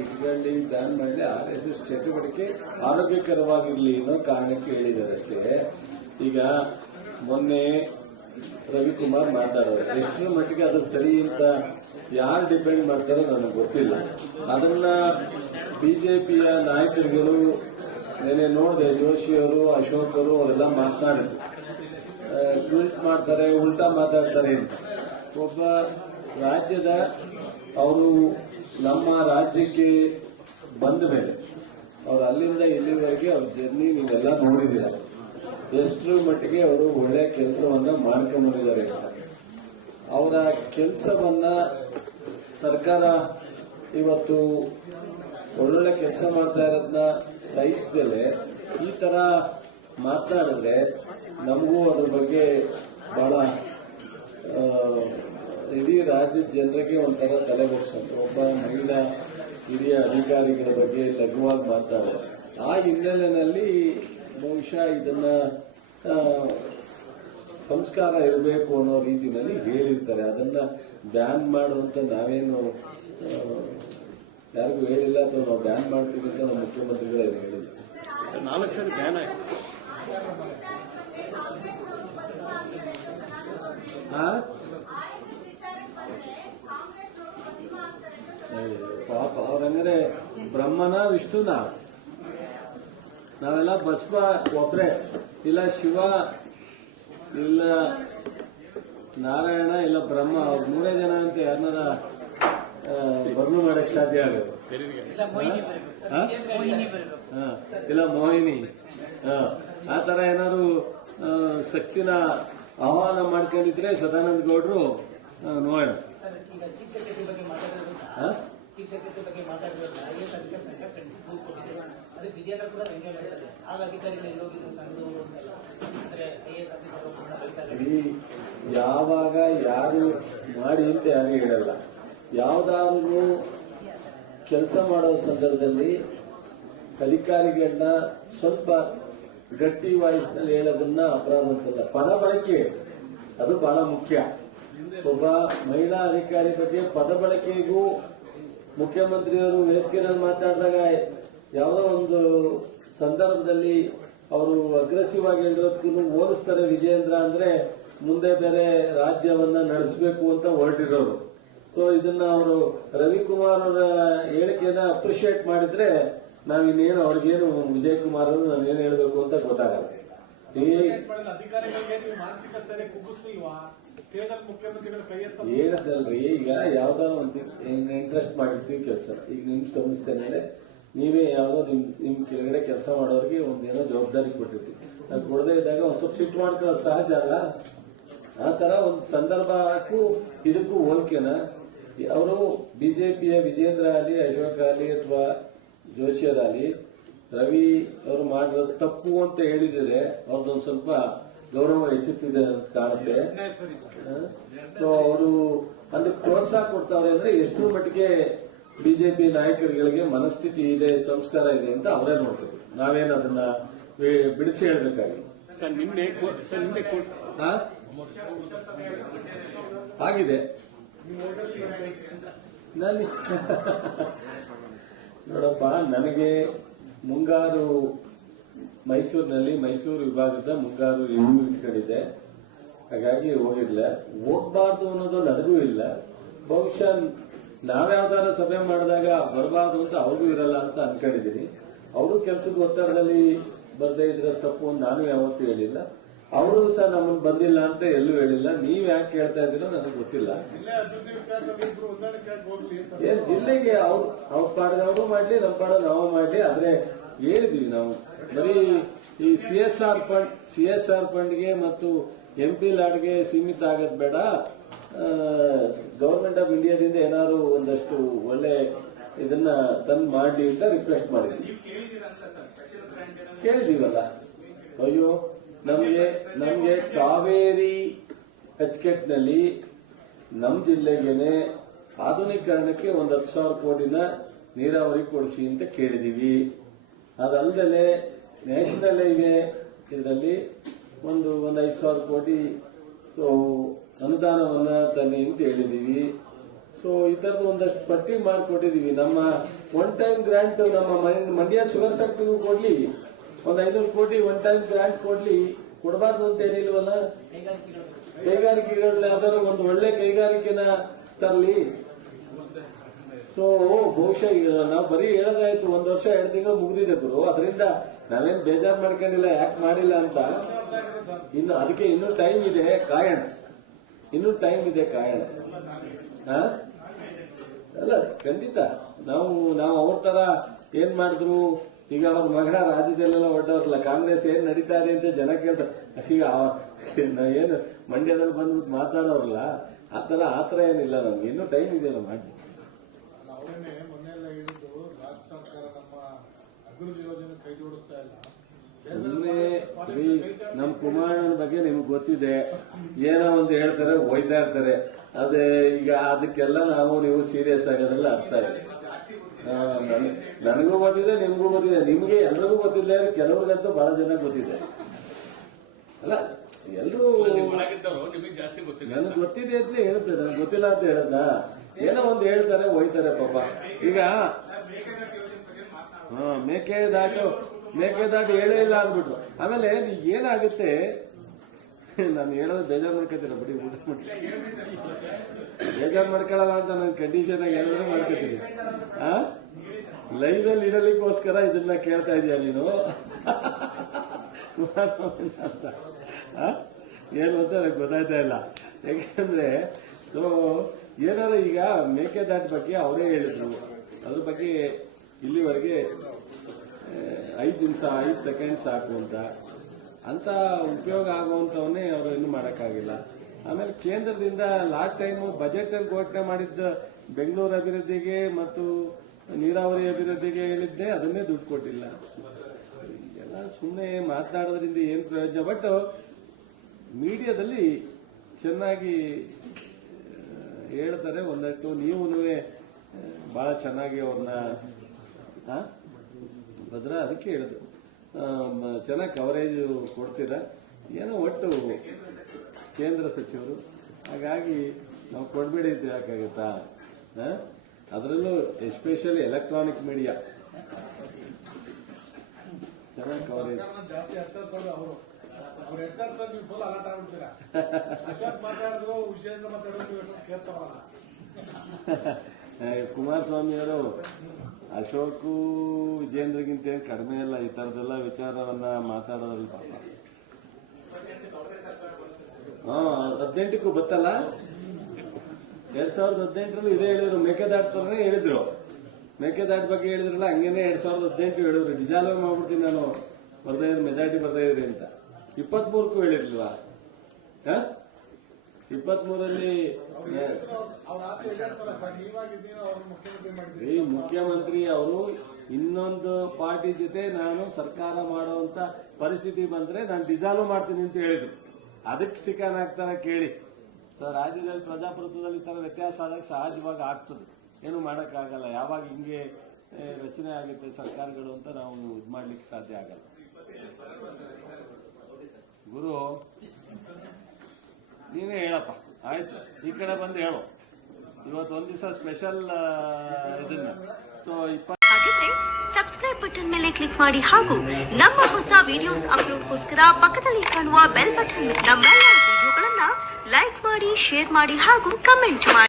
ಇಟ್ಕೊಳ್ಳಿ ಬ್ಯಾನ್ ಮಾಡಲಿ R S S ಚಟುವಟಿಕೆ ಆರೋಗ್ಯಕರವಾಗಿರಲಿ ಅನ್ನೋ ಕಾರಣಕ್ಕೆ ಹೇಳಿದಾರಷ್ಟೇ ಈಗ ಮೊನ್ನೆ ರವಿಕುಮಾರ್ ಮಾತಾಡೋರು, ಎಷ್ಟರ ಮಟ್ಟಿಗೆ ಅದು ಸರಿ ಅಂತ ಯಾರು ಡಿಪೆಂಡ್ ಮಾಡ್ತಾರೋ ನನಗೆ ಗೊತ್ತಿಲ್ಲ. ಅದನ್ನ ಬಿಜೆಪಿಯ ನಾಯಕರುಗಳು ನೆನೆ ನೋಡಿದೆ ಜೋಶಿಯವರು ಅಶೋಕರು ಅವರೆಲ್ಲ ಮಾತನಾಡಿದ್ರು. ಟ್ವೀಟ್ ಮಾಡ್ತಾರೆ, ಉಲ್ಟಾ ಮಾತಾಡ್ತಾರೆ ಅಂತ. ಒಬ್ಬ ರಾಜ್ಯದ ಅವರು ನಮ್ಮ ರಾಜ್ಯಕ್ಕೆ ಬಂದ ಮೇಲೆ ಅವ್ರು ಅಲ್ಲಿಂದ ಇಲ್ಲಿವರೆಗೆ ಅವ್ರ ಜರ್ನಿ ನೀವೆಲ್ಲ ನೋಡಿದ್ದೀರ. ಎಷ್ಟರ ಮಟ್ಟಿಗೆ ಅವರು ಒಳ್ಳೆ ಕೆಲಸವನ್ನ ಮಾಡ್ಕೊಂಡಿದ್ದಾರೆ ಅವರ ಕೆಲಸವನ್ನ ಸರ್ಕಾರ ಇವತ್ತು ಒಳ್ಳೊಳ್ಳೆ ಕೆಲಸ ಮಾಡ್ತಾ ಇರೋದನ್ನ ಸಹಿಸದಲೆ ಈ ತರ ಮಾತನಾಡಿದ್ರೆ ನಮಗೂ ಅದ್ರ ಬಗ್ಗೆ ಬಹಳ ಇಡೀ ರಾಜ್ಯದ ಜನರಿಗೆ ಒಂಥರ ತಲೆ ಬಗ್ಸಂತ ಒಬ್ಬ ಮಹಿಳಾ ಹಿರಿಯ ಅಧಿಕಾರಿಗಳ ಬಗ್ಗೆ ಲಘುವಾಗಿ ಮಾತಾಡೋದು ಆ ಹಿನ್ನೆಲೆಯಲ್ಲಿ ಬಹುಶಃ ಇದನ್ನ ಸಂಸ್ಕಾರ ಇರಬೇಕು ಅನ್ನೋ ರೀತಿಯಲ್ಲಿ ಹೇಳಿರ್ತಾರೆ. ಅದನ್ನ ಬ್ಯಾನ್ ಮಾಡುವಂತ ನಾವೇನು ಯಾರಿಗೂ ಹೇಳಿಲ್ಲ ಅಥವಾ ನಾವು ಬ್ಯಾನ್ ಮಾಡ್ತೀವಿ ಅಂತ ನಮ್ಮ ಮುಖ್ಯಮಂತ್ರಿಗಳೇ ಹೇಳಿಲ್ಲ. ನಾಲ್ಕು ಸಲ ಬ್ಯಾನ್ ಆ? ಅಯ್ಯೋ, ಪಾಪ ಅವ್ರಂದ್ರೆ ಬ್ರಹ್ಮನ ವಿಷ್ಣುನ. ನಾವೆಲ್ಲ ಭಸ್ಮ ಒಬ್ರೆ. ಇಲ್ಲ ಶಿವ ಇಲ್ಲ ನಾರಾಯಣ ಇಲ್ಲ ಬ್ರಹ್ಮ. ಅವ್ರ ಮೂರೇ ಜನ ಅಂತ ಯಾರನ್ನ ವರ್ಣ ಮಾಡಕ್ ಸಾಧ್ಯ ಆಗೋದು ಆ? ಆ, ಇಲ್ಲ ಮೋಹಿನಿ. ಆ, ಆ ತರ ಏನಾದ್ರು ಶಕ್ತಿನ ಆಹ್ವಾನ ಮಾಡ್ಕೊಂಡಿದ್ರೆ ಸದಾನಂದ ಗೌಡ್ರು ನೋಡೋಣ. ಸೆಕ್ರೆಟರಿ ಬಗ್ಗೆ ಮಾತಾಡಿರೋದು ಐ ಅಧಿಕಾರಿ ಸಂಘ ದೂರು ಕೊಟ್ಟಿದೆ ಅದಕ್ಕೆ ವಿಜೇಂದ್ರ ಕೂಡ ರಂಗ ಹೇಳ್ತಾರೆ ಆಗ ಅಧಿಕಾರಿಗಳು ಎಲ್ಲಿ ಹೋಗಿದ್ರು ಸಂಘದವರು ಅಂತೆಲ್ಲ ಅಂದ್ರೆ ಐಎಸ್ ಎಸ್ ಆಫೀಸರ್ ಕೂಡ ಯಾವಾಗ ಯಾರು ಮಾಡಿ ಅಂತ ಯಾರು ಹೇಳಲ್ಲ. ಯಾವ್ದಾದ್ರು ಕೆಲಸ ಮಾಡೋ ಸಂದರ್ಭದಲ್ಲಿ ಅಧಿಕಾರಿಗಳನ್ನ ಸ್ವಲ್ಪ ಗಟ್ಟಿ ವಾಯ್ಸ್ನಲ್ಲಿ ಹೇಳೋದನ್ನ ಅಪರಾಧ ಅಂತಲ್ಲ. ಪದ ಬಳಕೆ ಅದು ಬಹಳ ಮುಖ್ಯ. ಒಬ್ಬ ಮಹಿಳಾ ಅಧಿಕಾರಿ ಬಗ್ಗೆ ಪದ ಬಳಕೆಗೂ ಮುಖ್ಯಮಂತ್ರಿಯವರು ವೇದಿಕೆಯಲ್ಲಿ ಮಾತಾಡಿದಾಗ ಯಾವುದೋ ಒಂದು ಸಂದರ್ಭದಲ್ಲಿ ಅವರು ಅಗ್ರೆಸಿವ್ ಆಗಿ ಹೇಳಿರೋದಕ್ಕೂ ಹೋಲಿಸ್ತಾರೆ ವಿಜಯೇಂದ್ರ ಅಂದ್ರೆ ಮುಂದೆ ಬೇರೆ ರಾಜ್ಯವನ್ನ ನಡೆಸಬೇಕು ಅಂತ ಹೊರಟಿರೋರು. ಸೊ ಇದನ್ನ ಅವರು ರವಿಕುಮಾರ್ ಅವರ ಹೇಳಿಕೆಯನ್ನ ಅಪ್ರಿಶಿಯೇಟ್ ಮಾಡಿದ್ರೆ ನಾವಿನ್ನೇನು ಅವ್ರಿಗೇನು ವಿಜಯ್ ಕುಮಾರ್ ಅವರು ನಾನೇನು ಹೇಳಬೇಕು ಅಂತ ಗೊತ್ತಾಗಲ್ಲ. ಹೇಳದಲ್ರಿ, ಈಗ ಯಾವ್ದಾದ್ರು ಒಂದು ಇಂಟ್ರೆಸ್ಟ್ ಮಾಡಿರ್ತೀವಿ ಕೆಲಸ. ಈಗ ನಿಮ್ ಸಂಸ್ಥೆ ಮೇಲೆ ನೀವೇ ಯಾವ್ದೋ ನಿಮ್ ನಿಮ್ ಕೆಳಗಡೆ ಕೆಲಸ ಮಾಡೋರಿಗೆ ಒಂದೇನೋ ಜವಾಬ್ದಾರಿ ಕೊಟ್ಟಿರ್ತೀವಿ. ಅದು ಕೊಡದೇ ಇದ್ದಾಗ ಒಂದ್ ಸ್ವಲ್ಪ ಸಿಟ್ಟು ಮಾಡ್ಕೊಳ್ಳೋದು ಸಹಜ ಅಲ್ಲ? ಆ ತರ ಒಂದು ಸಂದರ್ಭಕ್ಕೂ ಇದಕ್ಕೂ ಹೋಲ್ಕೆನ? ಅವರು ಬಿಜೆಪಿಯ ವಿಜೇಂದ್ರ ಆಗಲಿ, ಅಶೋಕ್ ಆಗಲಿ ಅಥವಾ ಜೋಶಿಯರ್ ಆಗಲಿ, ರವಿ ಅವರು ಮಾಡಿರೋದು ತಪ್ಪು ಅಂತ ಹೇಳಿದರೆ ಅವ್ರದ್ದೊಂದು ಸ್ವಲ್ಪ ಗೌರವ ಹೆಚ್ಚುತ್ತಿದೆ ಅಂತ ಕಾಣುತ್ತೆ. ಸೊ ಅವರು ಅದಕ್ಕೆ ಪ್ರೋತ್ಸಾಹ ಕೊಡ್ತಾವ್ರೆ ಅಂದ್ರೆ ಎಷ್ಟರ ಮಟ್ಟಿಗೆ ಬಿಜೆಪಿ ನಾಯಕರುಗಳಿಗೆ ಮನಸ್ಥಿತಿ ಇದೆ ಸಂಸ್ಕಾರ ಇದೆ ಅಂತ ಅವರೇ ನೋಡ್ತಾರೆ ನಾವೇನು ಅದನ್ನ ಬಿಡಿಸಿ ಹೇಳ್ಬೇಕಾಗಿ? ಆಗಿದೆ. ನೋಡಪ್ಪ ನನಗೆ ಮುಂಗಾರು ಮೈಸೂರಿನಲ್ಲಿ ಮೈಸೂರು ವಿಭಾಗದ ಮುಂಗಾರು ರಿವ್ಯೂ ಇಟ್ಕೊಂಡಿದ್ದೆ. ಹಾಗಾಗಿ ಹೋಗಿಲ್ಲ ಹೋಗ್ಬಾರ್ದು ಅನ್ನೋದು ನನಗೂ ಇಲ್ಲ. ಬಹುಶಃ ನಾವ್ಯಾವ್ದಾರ ಸಭೆ ಮಾಡಿದಾಗ ಬರಬಾರ್ದು ಅಂತ ಅವ್ರಿಗೂ ಇರಲ್ಲ ಅಂತ ಅನ್ಕೊಂಡಿದ್ದೀನಿ. ಅವರು ಕೆಲಸದ ಒತ್ತಡದಲ್ಲಿ ಬರ್ದೇ ಇದ್ರೆ ತಪ್ಪು ಅಂತ ನಾನು ಯಾವತ್ತೂ ಹೇಳಿಲ್ಲ. ಅವರು ಸಹ ನಮ್ಮನ್ನು ಬಂದಿಲ್ಲ ಅಂತ ಎಲ್ಲೂ ಹೇಳಿಲ್ಲ. ನೀವ್ ಯಾಕೆ ಕೇಳ್ತಾ ಇದ್ದೀರೋ ನನಗೆ ಗೊತ್ತಿಲ್ಲ. ಏನ್ ಜಿಲ್ಲೆಗೆ ಅವ್ರು ಅವ್ರ ಪಾಡಿಗೆ ಮಾಡ್ಲಿ ನಮ್ಮ ಪಾಡ ನಾವು ಮಾಡ್ಲಿ. ಆದ್ರೆ ಹೇಳಿದ್ವಿ ನಾವು. ಬರೀ ಈ C S R fund C S R ಫಂಡ್ಗೆ ಮತ್ತು ಎಂ ಪಿ ಲಾಡ್ಗೆ ಸೀಮಿತ ಆಗೋದು ಬೇಡ. ಗವರ್ಮೆಂಟ್ ಆಫ್ ಇಂಡಿಯಾದಿಂದ ಏನಾದ್ರು ಒಂದಷ್ಟು ಒಳ್ಳೆ ಇದನ್ನ ತಂದು ಮಾಡಿ ಅಂತ ರಿಕ್ವೆಸ್ಟ್ ಮಾಡಿದ್ವಿ ಕೇಳಿದೀವಲ್ಲ? ಅಯ್ಯೋ, ನಮಗೆ ನಮಗೆ ಕಾವೇರಿ ಅಚ್ಚುಕಟ್ಟಿನಲ್ಲಿ ನಮ್ಮ ಜಿಲ್ಲೆಗೇನೆ ಆಧುನೀಕರಣಕ್ಕೆ ಒಂದು ಹತ್ತು ಸಾವಿರ ಕೋಟಿನ ನೀರಾವರಿ ಕೊಡಿಸಿ ಅಂತ ಕೇಳಿದೀವಿ. ಅದಲ್ಲದೆ ನ್ಯಾಷನಲ್ ಹೈವೇ ಇದರಲ್ಲಿ ಒಂದು ಒಂದು ಐದು ಸಾವಿರ ಕೋಟಿ ಸೊ ಅನುದಾನವನ್ನು ತನ್ನಿ ಅಂತ ಹೇಳಿದ್ದೀವಿ ಸೊ ಈ ಥರದ್ದು ಒಂದಷ್ಟು ಪಟ್ಟಿ ಮಾಡಿಕೊಟ್ಟಿದ್ದೀವಿ ನಮ್ಮ ಒನ್ ಟೈಮ್ ಗ್ರಾಂಟ್ ನಮ್ಮ ಮಂಡ್ಯ ಶುಗರ್ ಫ್ಯಾಕ್ಟ್ರಿಗೂ ಕೊಡಲಿ. ಒಂದು ಐನೂರು ಕೋಟಿ ಒನ್ ಟೈಮ್ ಗ್ರಾಂಟ್ ಕೊಡಲಿ. ಕೊಡಬಾರ್ದು ಅಂತ ಏನಿಲ್ವಲ್ಲ? ಕೈಗಾರಿಕೆಗಳಲ್ಲಿ ಕೈಗಾರಿಕೆಗಳನ್ನ ಯಾವ್ದಾದ್ರು ಒಂದು ಒಳ್ಳೆ ಕೈಗಾರಿಕೆನ ತರಲಿ. ಸೊ ಬಹುಶಃ ನಾವು ಬರೀ ಹೇಳೋದಾಯ್ತು ಒಂದ್ ವರ್ಷ ಎರಡು ತಿಂಗಳು ಮುಗಿದಿದೆ ಗುರು. ಅದರಿಂದ ನಾವೇನ್ ಬೇಜಾರ್ ಮಾಡ್ಕೊಂಡಿಲ್ಲ, ಯಾಕೆ ಮಾಡಿಲ್ಲ ಅಂತ? ಇನ್ನು ಅದಕ್ಕೆ ಇನ್ನೂ ಟೈಮ್ ಇದೆ, ಕಾಯಣ. ಇನ್ನೂ ಟೈಮ್ ಇದೆ, ಕಾಯಣ? ಅಲ್ಲ, ಖಂಡಿತ. ನಾವು ನಾವು ಅವ್ರ ತರ ಏನ್ ಮಾಡಿದ್ರು? ಈಗ ಅವ್ರ ಮಗ ರಾಜ್ಯದಲ್ಲೆಲ್ಲ ಹೊಟ್ಟವ್ರಲ್ಲ ಕಾಂಗ್ರೆಸ್ ಏನ್ ನಡೀತಾ ಇದೆ ಅಂತ ಜನ ಕೇಳ್ತಾರೆ. ಈಗ ಏನು ಮಂಡ್ಯದಲ್ಲಿ ಬಂದ್ಬಿಟ್ಟು ಮಾತಾಡೋರಲ್ಲ ಆ ತರ ಆತರ ಏನಿಲ್ಲ ನಮ್ಗೆ. ಇನ್ನೂ ಟೈಮ್ ಇದೆಯಲ್ಲ ಮಾಡಿ ಮೊನ್ನೆ ಎಲ್ಲ ಹೇಳಿದ್ದು ರಾಜ್ಯ ಸರ್ಕಾರ ನಮ್ಮ ಅಭಿವೃದ್ಧಿ ಯೋಜನೆ ಕೈ ಜೋಡಿಸ್ತಾ ಇಲ್ಲ. ಸುಮ್ಮನೆ ನಮ್ಮ ನಮ್ ಕುಮಾರಣ್ಣನ ಬಗ್ಗೆ ನಿಮ್ಗೆ ಗೊತ್ತಿದೆ. ಏನೋ ಒಂದು ಹೇಳ್ತಾರೆ ಒಯ್ತಾ ಇರ್ತಾರೆ. ಅದೇ ಈಗ ಅದಕ್ಕೆಲ್ಲ ನಾವು ನೀವು ಸೀರಿಯಸ್ ಆಗೋದಲ್ಲ ಅರ್ಥ ಇದೆ ನನಗೂ ಗೊತ್ತಿದೆ ನಿಮ್ಗೂ ಗೊತ್ತಿದೆ. ನಿಮ್ಗೆ ಎಲ್ರಿಗೂ ಗೊತ್ತಿಲ್ಲ ಕೆಲವ್ರಿಗಂತೂ ಬಹಳ ಜನ ಗೊತ್ತಿದೆ. ಅಲ್ಲ ಜಾಸ್ತಿ ನನಗೆ ಗೊತ್ತಿದೆ ಅಂತ ಹೇಳುತ್ತೆ. ನನಗೆ ಗೊತ್ತಿಲ್ಲ ಅಂತ ಹೇಳದ್ನ ಏನೋ ಒಂದು ಹೇಳ್ತಾರೆ ಹೋಯ್ತಾರೆ ಪಾಪ. ಈಗ, ಹಾ ಮೇಕೆದಾಟು ಮೇಕೆದಾಟು ಹೇಳೇ ಇಲ್ಲ ಅಂದ್ಬಿಟ್ರು. ಆಮೇಲೆ ಏನಾಗುತ್ತೆ? ನಾನು ಹೇಳೋದು ಬೇಜಾರು ಮಾಡ್ಕೋತೀರ? ಬಿಡಿ, ಊಟ ಮಾಡಿ. ಬೇಜಾರು ಮಾಡ್ಕೊಳಲ್ಲ ಅಂತ ನಾನು ಕಂಡೀಷನ್ ಆಗಿ ಹೇಳಿದ್ರೆ ಮಾಡ್ಕೋತೀನಿ. ಆ? ಲೈವ್ ಅಲ್ಲಿ ಇಡಲಿಕ್ಕೋಸ್ಕರ ಇದನ್ನ ಕೇಳ್ತಾ ಇದೀಯ ನೀನು? ಏನು ಅಂತ ನನಗೆ ಗೊತ್ತಾಯ್ತಾ ಇಲ್ಲ. ಯಾಕೆಂದ್ರೆ ಸೊ ಏನಾರ ಈಗ ಮೇಕೆದಾಟ್ ಬಗ್ಗೆ ಅವರೇ ಹೇಳಿದ್ರು. ಅದ್ರ ಬಗ್ಗೆ ಇಲ್ಲಿವರೆಗೆ ಐದು ನಿಮಿಷ, ಐದು ಸೆಕೆಂಡ್ ಸಾಕು ಅಂತ. ಅಂತ ಉಪಯೋಗ ಆಗುವಂತವನ್ನೇ ಅವರು ಇನ್ನು ಮಾಡೋಕ್ಕಾಗಿಲ್ಲ. ಆಮೇಲೆ ಕೇಂದ್ರದಿಂದ ಲಾಸ್ಟ್ ಟೈಮ್ ಬಜೆಟ್ ಅಲ್ಲಿ ಘೋಷಣೆ ಮಾಡಿದ್ದ ಬೆಂಗಳೂರು ಅಭಿವೃದ್ಧಿಗೆ ಮತ್ತು ನೀರಾವರಿ ಅಭಿವೃದ್ಧಿಗೆ ಹೇಳಿದ್ದೆ ಅದನ್ನೇ ದುಡ್ಡು ಕೊಟ್ಟಿಲ್ಲ. ಎಲ್ಲ ಸುಮ್ಮನೆ ಮಾತನಾಡೋದ್ರಿಂದ ಏನು ಪ್ರಯೋಜನ? ಬಟ್ ಮೀಡಿಯಾದಲ್ಲಿ ಚೆನ್ನಾಗಿ ಹೇಳ್ತಾರೆ ಒಂದಷ್ಟು. ನೀವು ಬಹಳ ಚೆನ್ನಾಗಿ ಅವ್ರನ್ನ? ಭದ್ರ ಅದಕ್ಕೆ ಹೇಳಿದ್ರು. ಚೆನ್ನಾಗಿ ಕವರೇಜ್ ಕೊಡ್ತೀರಾ. ಏನೋ ಒಟ್ಟು ಕೇಂದ್ರ ಸಚಿವರು, ಹಾಗಾಗಿ ನಾವು ಕೊಡ್ಬೇಡಿ ಯಾಕಾಗತ್ತಾ? ಅದರಲ್ಲೂ ಎಸ್ಪೆಷಲಿ ಎಲೆಕ್ಟ್ರಾನಿಕ್ ಮೀಡಿಯಾ ಚೆನ್ನಾಗಿ ಕವರೇಜ್ ಜಾಸ್ತಿ ಅವರು ಎಚ್ಚರಿಸ್ತಾರೆ ನೀವು ಫುಲ್ ಆಟ ಆಡ್ತೀರಾ ಅಶೋಕ್ ಮಾತಾಡಿದ್ರು ವಿಷಯದಿಂದ ಮಾತಾಡೋದು ಕೇಳ್ತಾವಲ್ಲ ಕುಮಾರಸ್ವಾಮಿ ಅವರು ಅಶೋಕು, ವಿಜೇಂದ್ರಗಿಂತ ಏನ್ ಕಡಿಮೆ ಇಲ್ಲ, ಈ ತರದೆಲ್ಲ ವಿಚಾರವನ್ನ ಮಾತಾಡೋದ್ರಲ್ಲಿ ಪಾಪ. ಹಾ, ಹದಿನೆಂಟಕ್ಕೂ ಬತ್ತಲ್ಲ? ಎರಡ್ ಸಾವಿರದ ಹದಿನೆಂಟರಲ್ಲೂ ಇದೇ ಹೇಳಿದ್ರು ಮೇಕೆದಾಟ್ ತರನೇ ಹೇಳಿದ್ರು. ಮೇಕೆದಾಟ್ ಬಗ್ಗೆ ಹೇಳಿದ್ರಲ್ಲ, ಹಂಗೇನೆ ಎರಡ್ ಸಾವಿರದ ಹದಿನೆಂಟು ಹೇಳಿದ್ರು. ಡಿಸಾಲ್ವ್ ಮಾಡ್ಬಿಡ್ತೀನಿ ನಾನು. ಬರ್ತಾ ಇದ್ರಿ, ಮೆಜಾರಿಟಿ ಬರ್ತಾ ಇದ್ರಿ ಅಂತ. ಇಪ್ಪತ್ಮೂರಕ್ಕೂ ಹೇಳಿರ್ಲಿಲ್ಲ. ಇಪ್ಪತ್ಮೂರಲ್ಲಿ ಈ ಮುಖ್ಯಮಂತ್ರಿ ಅವರು ಇನ್ನೊಂದು ಪಾರ್ಟಿ ಜೊತೆ ನಾನು ಸರ್ಕಾರ ಮಾಡುವಂತ ಪರಿಸ್ಥಿತಿ ಬಂದ್ರೆ ನಾನು ಡಿಸಾಲ್ವ್ ಮಾಡ್ತೀನಿ ಅಂತ ಹೇಳಿದ್ರು. ಅದಕ್ಕೆ ಶಿಕಾನ್ ಆಗ್ತಾರ ಕೇಳಿ. ಸೊ ರಾಜ್ಯದಲ್ಲಿ ಪ್ರಜಾಪ್ರಭುತ್ವದಲ್ಲಿ ತರ ವ್ಯತ್ಯಾಸ ಆದಾಗ ಸಹಜವಾಗಿ ಆಗ್ತದೆ. ಏನು ಮಾಡೋಕ್ಕಾಗಲ್ಲ. ಯಾವಾಗ ಹಿಂಗೆ ರಚನೆ ಆಗುತ್ತೆ ಸರ್ಕಾರಗಳು ಅಂತ ನಾವು ಇದು ಮಾಡ್ಲಿಕ್ಕೆ ಸಾಧ್ಯ ಆಗಲ್ಲ. ಗುರು, ನೀನೇ ಹೇಳಪ್ಪ. ಆಯ್ತು, ಈ ಕಡೆ ಬಂದು ಹೇಳು. ಇವತ್ತು ಒಂದ್ ದಿವಸ ಸ್ಪೆಷಲ್ ಇದನ್ನ. ಸೊ ಹಾಗಿದ್ರೆ ಸಬ್ಸ್ಕ್ರೈಬ್ ಬಟನ್ ಮೇಲೆ ಕ್ಲಿಕ್ ಮಾಡಿ ಹಾಗೂ ನಮ್ಮ ಹೊಸ ವಿಡಿಯೋಸ್ ಅಪ್ಲೋಡ್ಗೋಸ್ಕರ ಪಕ್ಕದಲ್ಲಿ ಕಾಣುವ ಬೆಲ್ ಬಟನ್ ನಮ್ಮ ವಿಡಿಯೋಗಳನ್ನ ಲೈಕ್ ಮಾಡಿ ಶೇರ್ ಮಾಡಿ ಹಾಗೂ ಕಮೆಂಟ್ ಮಾಡಿ.